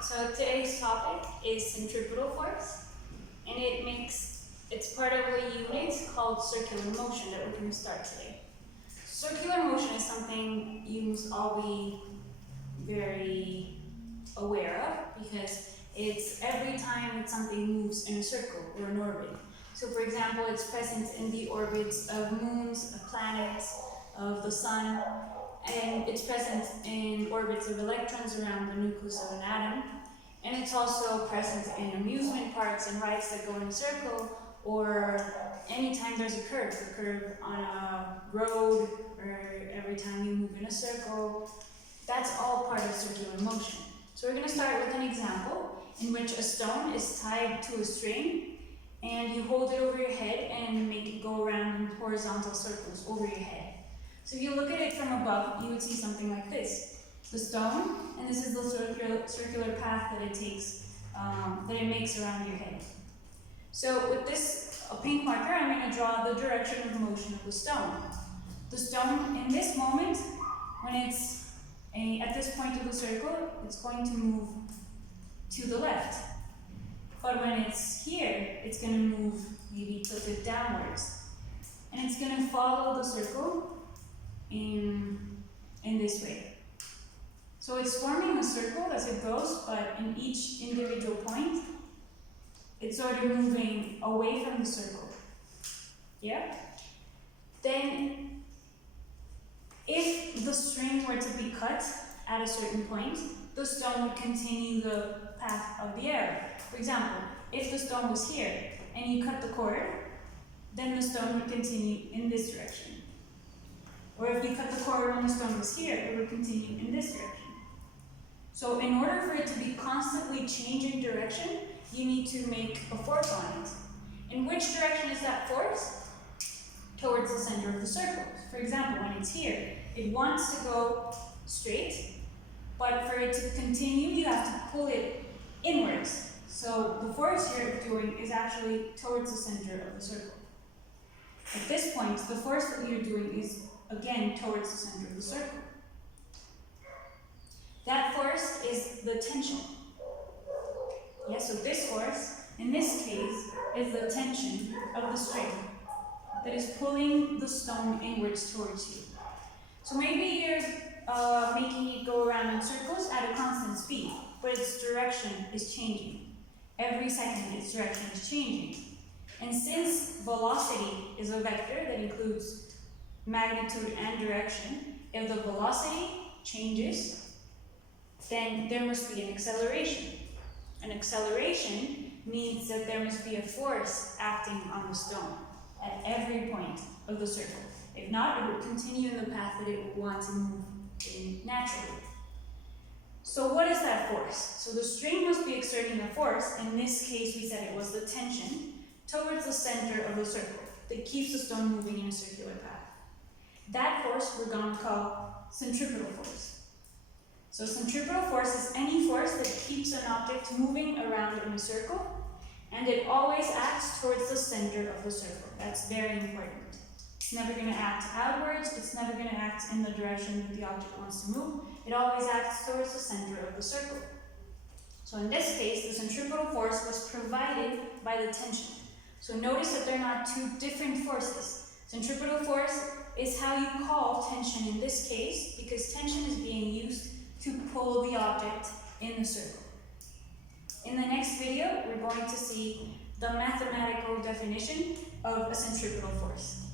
So today's topic is centripetal force, and it's part of a unit called circular motion that we're going to start today. Circular motion is something you must all be very aware of because it's every time that something moves in a circle or an orbit. So for example, it's present in the orbits of moons, of planets, of the sun, and it's present in orbits of electrons around the nucleus of an atom. And it's also present in amusement parks and rides that go in a circle, or anytime there's a curve on a road, or every time you move in a circle. That's all part of circular motion. So we're going to start with an example in which a stone is tied to a string and you hold it over your head and make it go around in horizontal circles over your head. So if you look at it from above, you would see something like this. The stone, and this is the circular path that it takes, that it makes around your head. So with this pink marker, I'm going to draw the direction of motion of the stone. The stone, in this moment, when it's at this point of the circle, it's going to move to the left. But when it's here, it's going to move maybe tilted downwards. And it's going to follow the circle in this way. So it's forming a circle as it goes, but in each individual point, it's sort of moving away from the circle. Yeah? Then, if the string were to be cut at a certain point, the stone would continue the path of the arrow. For example, if the stone was here and you cut the cord, then the stone would continue in this direction. Or if you cut the cord when the stone was here, it would continue in this direction. So in order for it to be constantly changing direction, you need to make a force on it. In which direction is that force? Towards the center of the circle. For example, when it's here, it wants to go straight, but for it to continue, you have to pull it inwards. So the force you're doing is actually towards the center of the circle. At this point, the force that you're doing is again towards the center of the circle. That force is the tension. Yeah, so this force, in this case, is the tension of the string that is pulling the stone inwards towards you. So maybe you're making it go around in circles at a constant speed, but its direction is changing. Every second, its direction is changing. And since velocity is a vector that includes magnitude and direction, if the velocity changes, then there must be an acceleration. An acceleration means that there must be a force acting on the stone at every point of the circle. If not, it would continue in the path that it would want to move in naturally. So what is that force? So the string must be exerting a force. In this case, we said it was the tension towards the center of the circle that keeps the stone moving in a circular path. That force we're going to call centripetal force. So centripetal force is any force that keeps an object moving around in a circle, and it always acts towards the center of the circle. That's very important. It's never going to act outwards, it's never going to act in the direction that the object wants to move. It always acts towards the center of the circle. So in this case, the centripetal force was provided by the tension. So notice that they're not two different forces. Centripetal force is how you call tension in this case, because tension is being used to pull the object in the circle. In the next video, we're going to see the mathematical definition of a centripetal force.